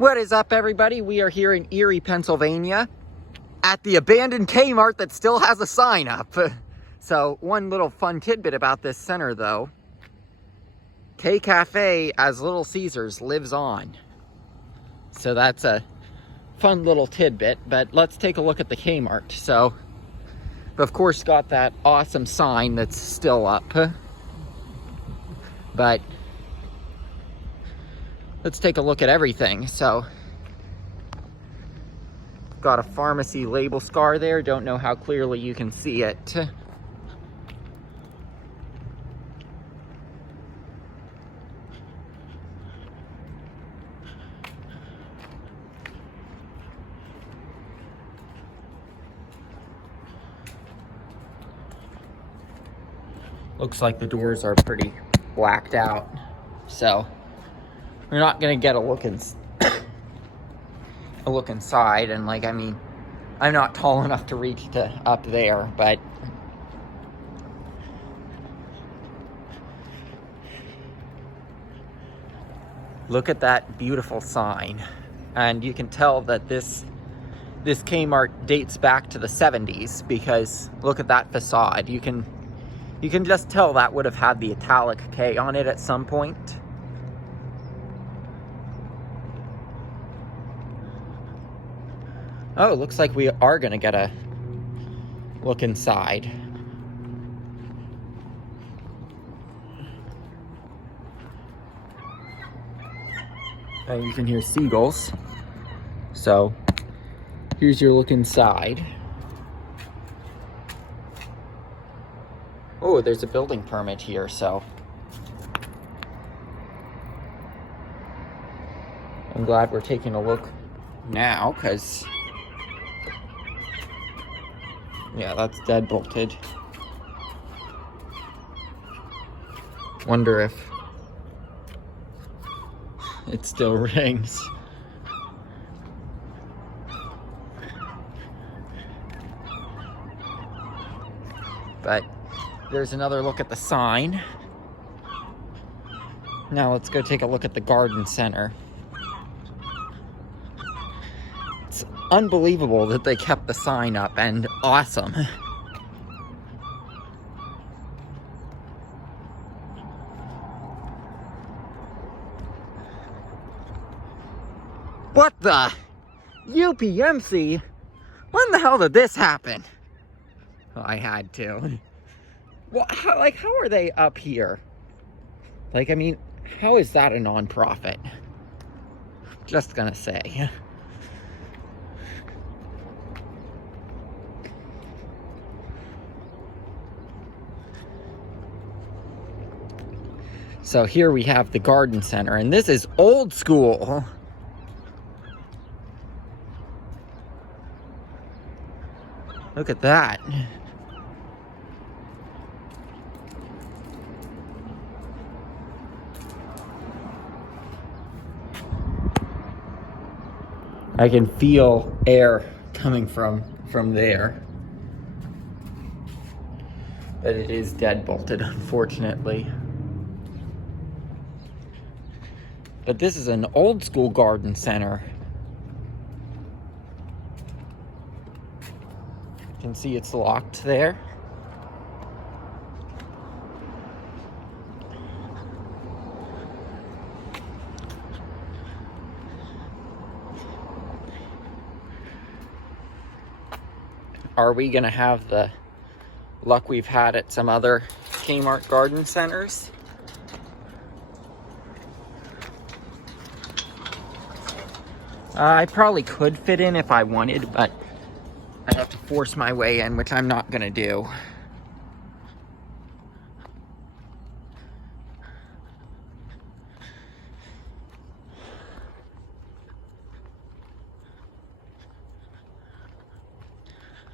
What is up, everybody? We are here in Erie, Pennsylvania at the abandoned Kmart that still has a sign up. So one little fun tidbit about this center, though. K Cafe as Little Caesars lives on. So that's a fun little tidbit, but let's take a look at the Kmart. So, of course, got that awesome sign that's still up. But let's take a look at everything. So, got a pharmacy label scar there. Don't know how clearly you can see it. Looks like the doors are pretty blacked out. So, we're not gonna get a look inside, and I mean, I'm not tall enough to reach to up there, but look at that beautiful sign. And you can tell that this Kmart dates back to the 70s because look at that facade. You can just tell that would have had the italic K on it at some point. Oh, looks like we are gonna get a look inside. And you can hear seagulls. So, here's your look inside. Oh, there's a building permit here, so I'm glad we're taking a look now, because yeah, that's dead bolted. Wonder if it still rings. But there's another look at the sign. Now let's go take a look at the garden center. It's unbelievable that they kept the sign up, and awesome. What the? UPMC? When the hell did this happen? Oh, I had to. Well, how are they up here? I mean, how is that a non-profit? Just gonna say. So here we have the garden center, and this is old school. Look at that. I can feel air coming from there. But it is dead bolted, unfortunately. But this is an old school garden center. You can see it's locked there. Are we gonna have the luck we've had at some other Kmart garden centers? I probably could fit in if I wanted, but I'd have to force my way in, which I'm not gonna do.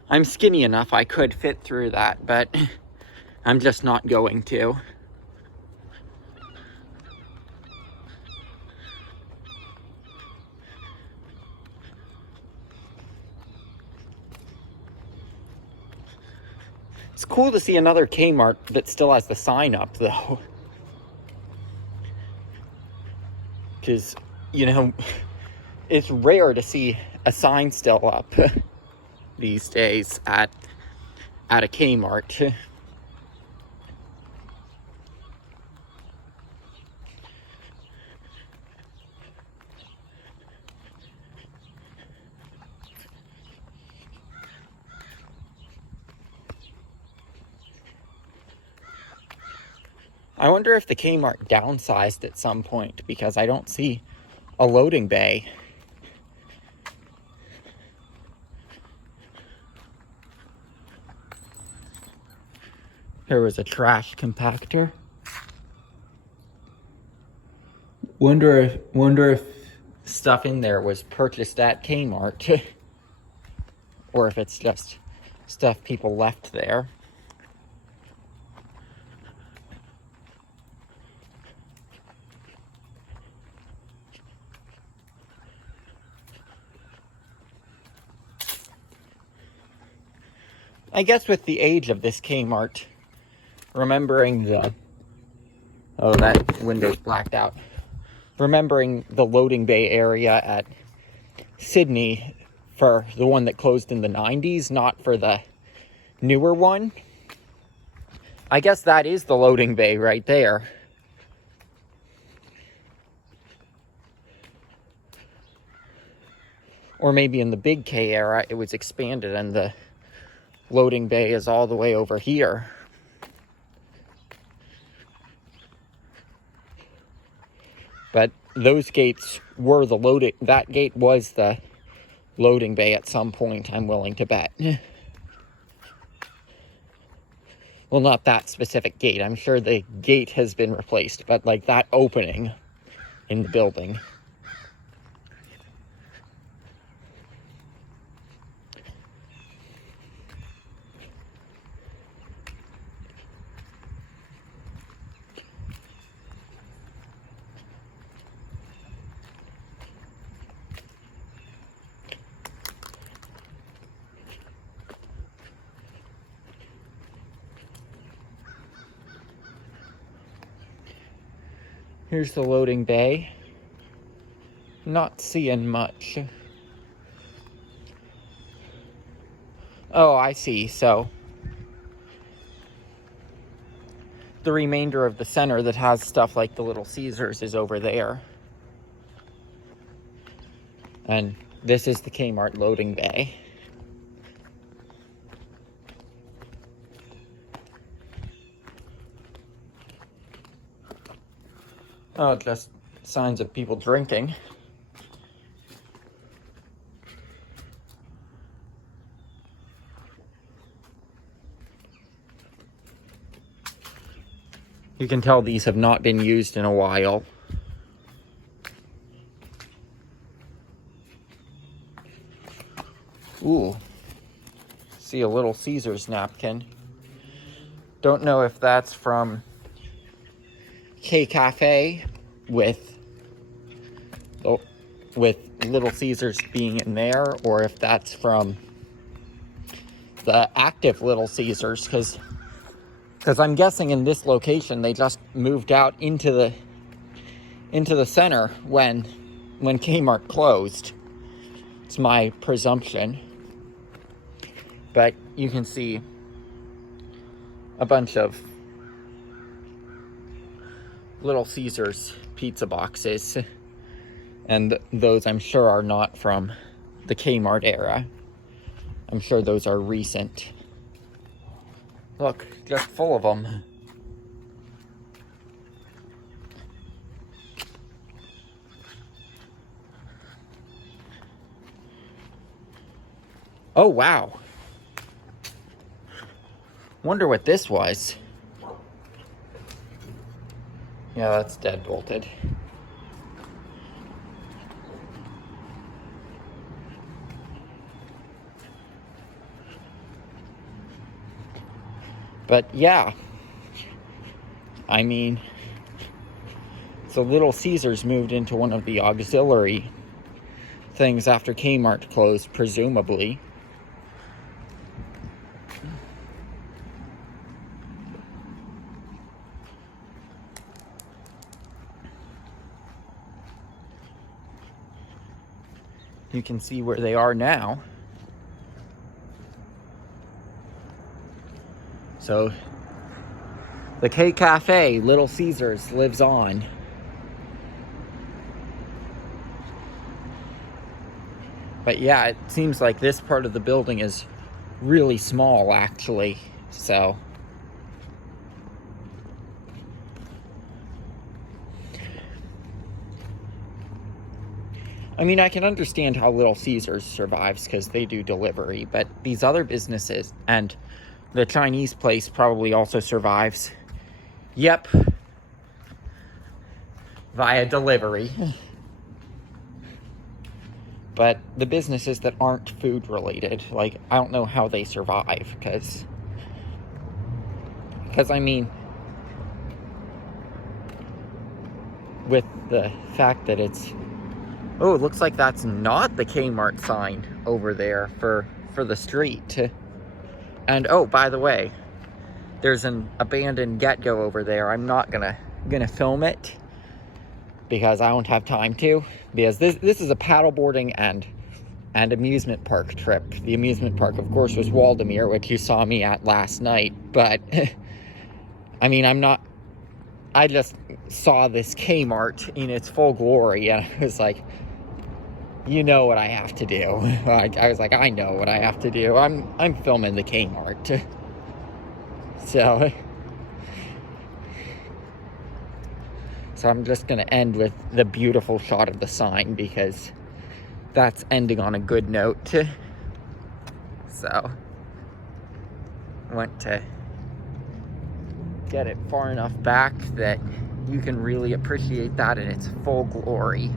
I'm skinny enough I could fit through that, but I'm just not going to. It's cool to see another Kmart that still has the sign up, though. Because, you know, it's rare to see a sign still up these days at a Kmart. I wonder if the Kmart downsized at some point, because I don't see a loading bay. There was a trash compactor. Wonder if stuff in there was purchased at Kmart, or if it's just stuff people left there. I guess with the age of this Kmart, remembering the... Oh, that window's blacked out. Remembering the loading bay area at Sydney for the one that closed in the 90s, not for the newer one. I guess that is the loading bay right there. Or maybe in the big K era, it was expanded and the loading bay is all the way over here. But those gates were the loading... That gate was the loading bay at some point, I'm willing to bet. Well, not that specific gate. I'm sure the gate has been replaced, but like that opening in the building. Here's the loading bay. Not seeing much. Oh, I see. So the remainder of the center that has stuff like the Little Caesars is over there. And this is the Kmart loading bay. Oh, just signs of people drinking. You can tell these have not been used in a while. Ooh. See a Little Caesars napkin. Don't know if that's from K Cafe with Little Caesars being in there, or if that's from the active Little Caesars, because I'm guessing in this location they just moved out into the center when Kmart closed. It's my presumption. But you can see a bunch of Little Caesars pizza boxes, and those I'm sure are not from the Kmart era. I'm sure those are recent. Look, just full of them. Oh, wow. Wonder what this was. Yeah, that's dead bolted. But yeah, I mean, so Little Caesars moved into one of the auxiliary things after Kmart closed, presumably. you can see where they are now. So the K Cafe, Little Caesars, lives on. But yeah, it seems like this part of the building is really small, actually. So I mean, I can understand how Little Caesars survives because they do delivery, but these other businesses, and the Chinese place probably also survives. Yep. Via delivery. But the businesses that aren't food related, like, I don't know how they survive, because I mean, with the fact that it's, oh, it looks like that's not the Kmart sign over there for the street. And oh, by the way, there's an abandoned Get-Go over there. I'm not gonna film it because I don't have time to, because this is a paddleboarding and amusement park trip. The amusement park, of course, was Waldemere, which you saw me at last night, but I mean, I just saw this Kmart in its full glory, and I was like, you know what I have to do. I was like, I know what I have to do. I'm filming the Kmart. So I'm just going to end with the beautiful shot of the sign because that's ending on a good note. So I want to get it far enough back that you can really appreciate that in its full glory.